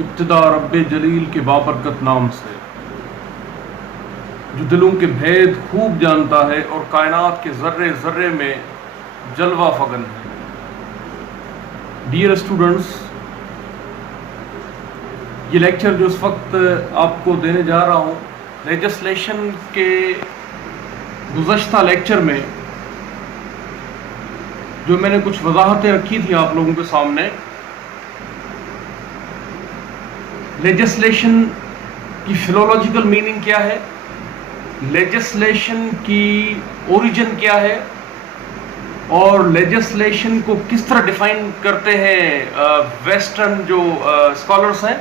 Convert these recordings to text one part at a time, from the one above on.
ابتدا رب جلیل کے بابرکت نام سے، جو دلوں کے بھید خوب جانتا ہے اور کائنات کے ذرے ذرے میں جلوہ فگن ہے۔ ڈیئر اسٹوڈنٹس، یہ لیکچر جو اس وقت آپ کو دینے جا رہا ہوں، لیجسلیشن کے گزشتہ لیکچر میں جو میں نے کچھ وضاحتیں رکھی تھیں آپ لوگوں کے سامنے، لیجسلیشن کی فلولوجیکل میننگ کیا ہے، لیجسلیشن کی اوریجن کیا ہے، اور لیجسلیشن کو کس طرح ڈیفائن کرتے ہیں ویسٹرن جو اسکالرس ہیں،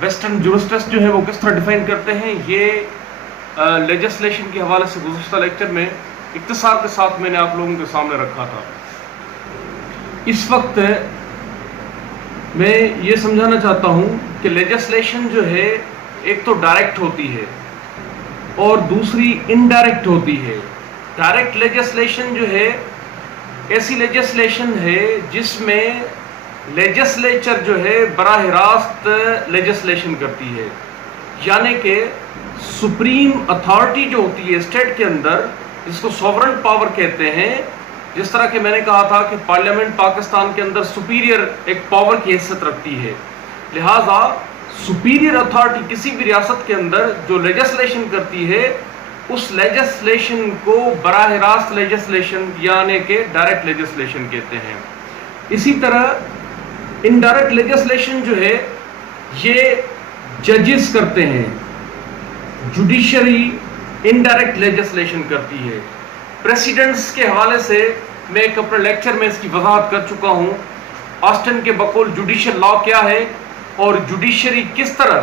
ویسٹرن جورسٹسٹ جو ہے وہ کس طرح ڈیفائن کرتے ہیں، یہ لیجسلیشن کے حوالے سے گزشتہ لیکچر میں اختصار کے ساتھ میں نے آپ لوگوں کے سامنے رکھا تھا۔ اس وقت میں یہ سمجھانا چاہتا ہوں کہ لیجسلیشن جو ہے ایک تو ڈائریکٹ ہوتی ہے اور دوسری انڈائریکٹ ہوتی ہے۔ ڈائریکٹ لیجسلیشن جو ہے ایسی لیجسلیشن ہے جس میں لیجسلیچر جو ہے براہ راست لیجسلیشن کرتی ہے، یعنی کہ سپریم اتھارٹی جو ہوتی ہے اسٹیٹ کے اندر، جس کو سوورن پاور کہتے ہیں، جس طرح کہ میں نے کہا تھا کہ پارلیمنٹ پاکستان کے اندر سپیریئر ایک پاور کی حیثیت رکھتی ہے، لہٰذا سپیریئر اتھارٹی کسی بھی ریاست کے اندر جو لیجسلیشن کرتی ہے اس لیجسلیشن کو براہ راست لیجسلیشن یعنی کہ ڈائریکٹ لیجسلیشن کہتے ہیں۔ اسی طرح انڈائریکٹ لیجسلیشن جو ہے یہ ججز کرتے ہیں، جوڈیشری انڈائریکٹ لیجسلیشن کرتی ہے۔ پریسیڈنٹس کے حوالے سے میں ایک اپنے لیکچر میں اس کی وضاحت کر چکا ہوں، آسٹن کے بقول جوڈیشل لا کیا ہے اور جوڈیشری کس طرح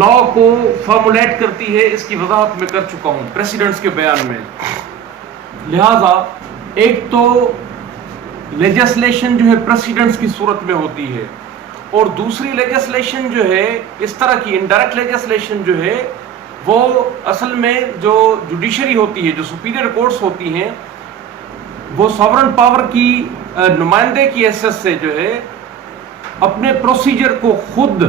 لا کو فارمولیٹ کرتی ہے، اس کی وضاحت میں کر چکا ہوں پریسیڈنٹس کے بیان میں۔ لہٰذا ایک تو لیجسلیشن جو ہے پریسیڈنٹس کی صورت میں ہوتی ہے، اور دوسری لیجسلیشن جو ہے اس طرح کی انڈائریکٹ لیجسلیشن جو ہے وہ اصل میں جو جوڈیشری ہوتی ہے، جو سپیریئر کورٹس ہوتی ہیں، وہ ساورن پاور کی نمائندے کی حیثیت سے جو ہے اپنے پروسیجر کو خود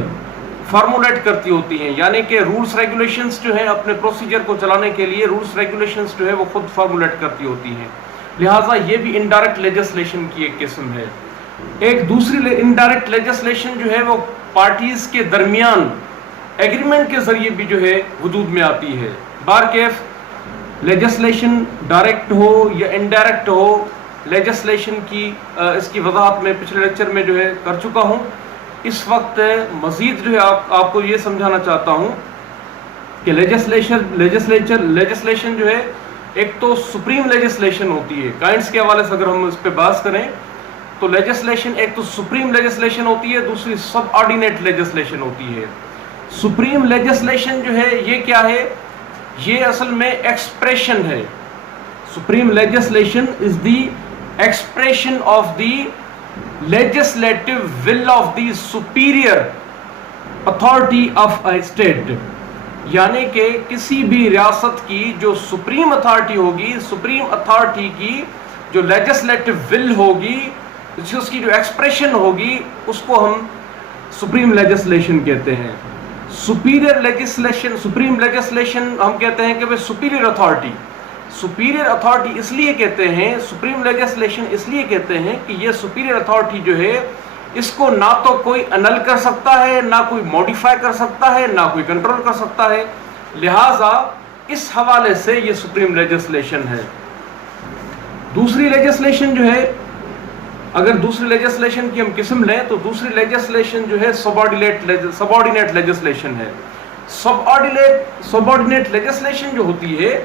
فارمولیٹ کرتی ہوتی ہیں، یعنی کہ رولز ریگولیشنز جو ہیں اپنے پروسیجر کو چلانے کے لیے رولز ریگولیشنز جو ہے وہ خود فارمولیٹ کرتی ہوتی ہیں۔ لہٰذا یہ بھی انڈائریکٹ لیجسلیشن کی ایک قسم ہے۔ ایک دوسری انڈائریکٹ لیجسلیشن جو ہے وہ پارٹیز کے درمیان ایگریمنٹ کے ذریعے بھی جو ہے وجود میں آتی ہے۔ بارکیف لیجسلیشن ڈائریکٹ ہو یا انڈائریکٹ ہو، لیجسلیشن کی اس کی وضاحت میں پچھلے لیکچر میں جو ہے کر چکا ہوں۔ اس وقت مزید جو ہے آپ کو یہ سمجھانا چاہتا ہوں کہ لیجسلیشن جو ہے ایک تو سپریم لیجسلیشن ہوتی ہے، کائنڈس کے حوالے سے اگر ہم اس پہ بحث کریں تو لیجسلیشن ایک تو سپریم لیجسلیشن ہوتی ہے، دوسری سب آرڈینیٹ لیجسلیشن ہوتی ہے۔ سپریم لیجسلیشن جو ہے یہ کیا ہے؟ یہ اصل میں ایکسپریشن ہے۔ Supreme legislation is the expression of the legislative will of the superior authority of a state, یعنی کہ کسی بھی ریاست کی جو سپریم اتھارٹی ہوگی، سپریم اتھارٹی کی جو لیجسلیٹو ول ہوگی، اس کی جو ایکسپریشن ہوگی، اس کو ہم سپریم لیجسلیشن کہتے ہیں۔ سپیریئر لیجسلیشن، سپریم لیجسلیشن ہم کہتے ہیں کہ وہ سپیریئر اتھارٹی، سپیریئر اتھارٹی اس لیے کہتے ہیں، سپریم لیجسلیشن اس لیے کہتے ہیں کہ یہ سپیریئر اتھارٹی جو ہے اس کو نہ تو کوئی انل کر سکتا ہے، نہ کوئی موڈیفائی کر سکتا ہے، نہ کوئی کنٹرول کر سکتا ہے، لہٰذا اس حوالے سے یہ سپریم لیجسلیشن ہے۔ دوسری لیجسلیشن جو ہے، اگر دوسری لیجسلیشن کی ہم قسم لیں تو دوسری لیجسلیشن جو ہے سب آرڈینیٹ لیجسلیشن ہے۔ سب آرڈینیٹ لیجسلیشن جو ہوتی ہے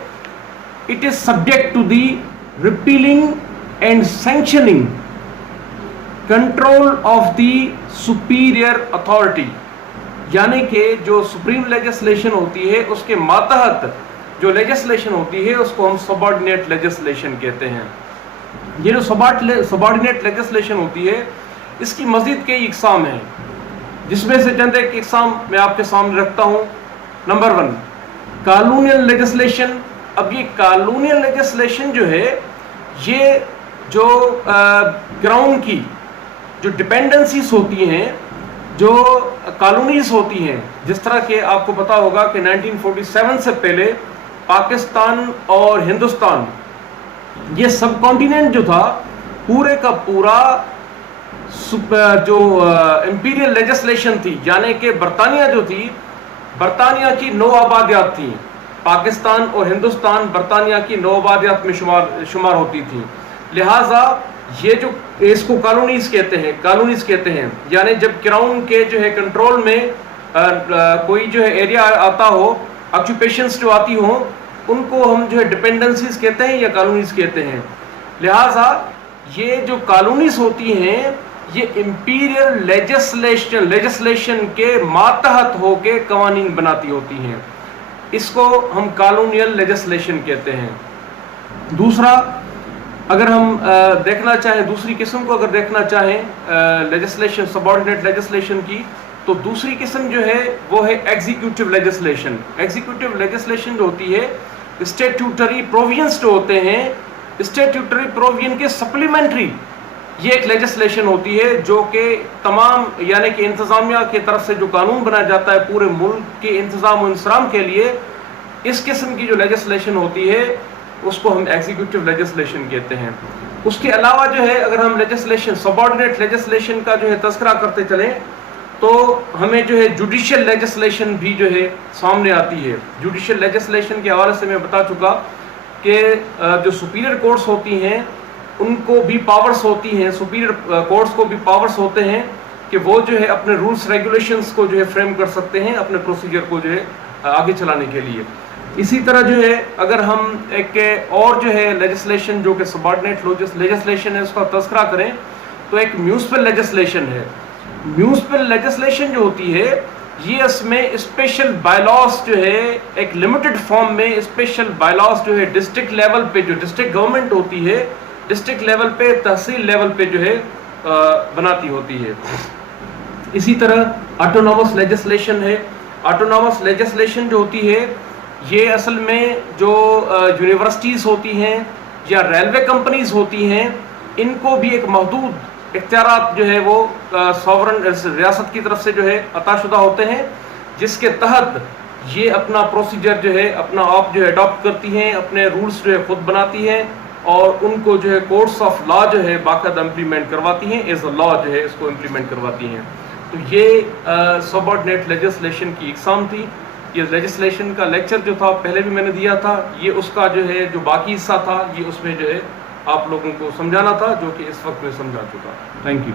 it is subject to the repealing and sanctioning control of the superior authority، یعنی کہ جو سپریم لیجسلیشن ہوتی ہے اس کے ماتحت جو لیجسلیشن ہوتی ہے اس کو ہم سب آرڈینیٹ لیجسلیشن کہتے ہیں۔ یہ جو سب آرڈینیٹ لیجسلیشن ہوتی ہے اس کی مزید کئی اقسام ہیں، جس میں سے چند ایک اقسام میں آپ کے سامنے رکھتا ہوں۔ Number 1، colonial legislation. اب یہ کالونیل لیجسلیشن جو ہے یہ جو کراؤن کی جو ڈپینڈنسیز ہوتی ہیں جو کالونیز ہوتی ہیں، جس طرح کہ آپ کو پتا ہوگا کہ 1947 سے پہلے پاکستان اور ہندوستان یہ سب کانٹیننٹ جو تھا پورے کا پورا جو امپیریل لیجسلیشن تھی، یعنی کہ برطانیہ جو تھی، برطانیہ کی 9 آبادیات تھیں. پاکستان اور ہندوستان برطانیہ کی 9 آبادیات میں شمار ہوتی تھیں. لہٰذا یہ جو اس کو کالونیز کہتے ہیں، یعنی جب کراؤن کے جو ہے کنٹرول میں کوئی جو ہے ایریا آتا ہو، آکوپیشنز جو آتی ہوں، ان کو ہم جو ہے ڈپینڈنسیز کہتے ہیں یا کالونیز کہتے ہیں. لہٰذا یہ جو کالونیز ہوتی ہیں یہ امپیریل لیجسلیشن کے ماتحت ہو کے قوانین بناتی ہوتی ہیں. اس کو ہم کالونیل لیجسلیشن کہتے ہیں. دوسرا اگر ہم دیکھنا چاہیں، دوسری قسم کو اگر دیکھنا چاہیں لیجسلیشن، سبارڈینیٹ لیجسلیشن کی، تو دوسری قسم جو ہے وہ ہے ایگزیکیوٹیو لیجسلیشن. ایگزیکیوٹیو لیجسلیشن جو ہوتی ہے، اسٹیٹیوٹری پروویژنس جو ہوتے ہیں، اسٹیٹیوٹری پروویژن کے سپلیمنٹری یہ ایک لیجسلیشن ہوتی ہے جو کہ تمام، یعنی کہ انتظامیہ کی طرف سے جو قانون بنایا جاتا ہے پورے ملک کے انتظام و انصرام کے لیے، اس قسم کی جو لیجسلیشن ہوتی ہے اس کو ہم ایگزیکیوٹیو لیجسلیشن کہتے ہیں. اس کے علاوہ جو ہے اگر ہم لیجسلیشن، سبارڈینیٹ لیجسلیشن کا جو ہے تذکرہ کرتے چلیں تو ہمیں جو ہے جوڈیشل لیجسلیشن بھی جو ہے سامنے آتی ہے. جوڈیشل لیجسلیشن کے حوالے سے میں بتا چکا کہ جو سپیریئر کورٹس ہوتی ہیں ان کو بھی پاورز ہوتی ہیں، سپیریئر کورٹس کو بھی پاورز ہوتے ہیں کہ وہ جو ہے اپنے رولز ریگولیشنز کو جو ہے فریم کر سکتے ہیں اپنے پروسیجر کو جو ہے آگے چلانے کے لیے. اسی طرح جو ہے اگر ہم ایک اور جو ہے لیجسلیشن جو کہ سبارڈینیٹ لیجسلیشن ہے اس کا تذکرہ کریں تو ایک میونسپل لیجسلیشن ہے. میونسپل لیجسلیشن جو ہوتی ہے یہ اس میں اسپیشل بائی لاز جو ہے ایک لمیٹڈ فارم میں اسپیشل بائی لاز جو ہے ڈسٹرکٹ لیول پہ، جو ڈسٹرکٹ گورنمنٹ ہوتی ہے ڈسٹرکٹ لیول پہ، تحصیل لیول پہ جو ہے بناتی ہوتی ہے. اسی طرح آٹونومس لیجسلیشن ہے. آٹونومس لیجسلیشن جو ہوتی ہے یہ اصل میں جو یونیورسٹیز ہوتی ہیں یا ریلوے کمپنیز ہوتی ہیں ان کو بھی ایک محدود اختیارات جو ہے وہ ساورن ریاست کی طرف سے جو ہے عطا شدہ ہوتے ہیں، جس کے تحت یہ اپنا پروسیجر جو ہے اپنا آپ جو ہے اڈاپٹ کرتی ہیں، اپنے رولز جو ہے خود بناتی ہیں اور ان کو جو ہے کورٹس آف لا جو ہے باقاعدہ امپلیمنٹ کرواتی ہیں، ایز اے لا جو ہے اس کو امپلیمنٹ کرواتی ہیں. تو یہ سبارڈینیٹ لیجسلیشن کی اقسام تھی. یہ لیجسلیشن کا لیکچر جو تھا پہلے بھی میں نے دیا تھا، یہ اس کا جو ہے جو باقی حصہ تھا یہ اس میں جو ہے آپ لوگوں کو سمجھانا تھا، جو کہ اس وقت میں سمجھا چکا. Thank you.